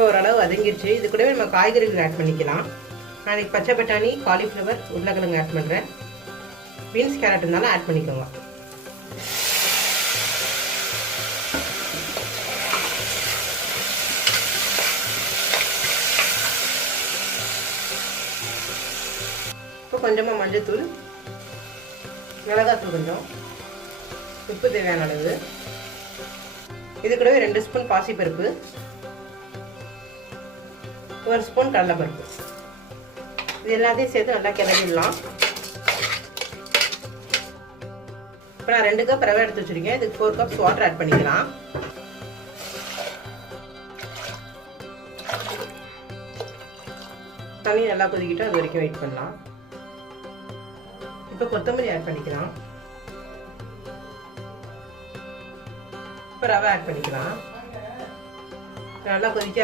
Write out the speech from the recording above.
இப்போ ஓரளவு வதங்கிடுச்சு. இது கூடவே நம்ம காய்கறிகள் ஆட் பண்ணிக்கலாம். நான் இன்னைக்கு பச்சை பட்டாணி, காலிஃப்ளவர், உருளைக்கிழங்கு ஆட் பண்ணுறேன். பீன்ஸ், கேரட் இருந்தாலும் ஆட் பண்ணிக்கோங்க. இப்போ கொஞ்சமாக மஞ்சள்தூள், மிளகாத்தூள் கொஞ்சம், உப்பு தேவையான அளவு. இது கூடவே 2 ஸ்பூன் பாசிப்பருப்பு, 1 ஸ்பூன் கடலைப்பருப்பு. இது எல்லாத்தையும் சேர்த்து நல்லா கிளறிடலாம். இப்போ நான் 2 கப் ரவை எடுத்து வச்சிருக்கேன். இதுக்கு 4 கப்ஸ் வாட்டர் ஆட் பண்ணிக்கலாம். தண்ணி நல்லா கொதிக்கிட்டு அது வரைக்கும் வெயிட் பண்ணலாம். இப்போ கொத்தமல்லி ஆட் பண்ணிக்கலாம். இப்போ ரவை ஆட் பண்ணிக்கலாம். நல்லா கொதிக்க